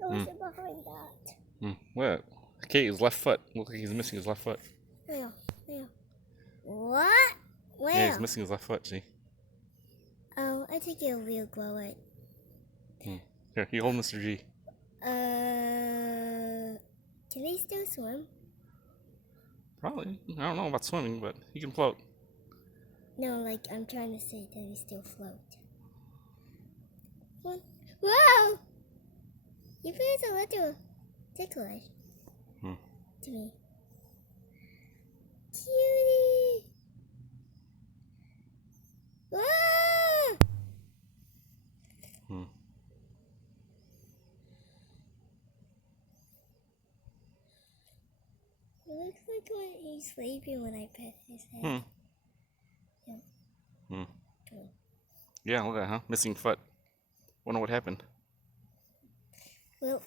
was behind that. What? Okay, his left foot. Looks like he's missing his left foot. Where? What? Where? Yeah, he's missing his left foot, see? Oh, I think it will grow it. Here, you hold Mr. G. Can they still swim? Probably. I don't know about swimming, but he can float. No, like, I'm trying to say that they still float. What? Whoa! You feel a little ticklish to me. Cutie! Whoa! It looks like when he's sleeping when I pet his head. Yeah. Cool. Yeah, look at that, huh? Missing foot. Wonder what happened. Well,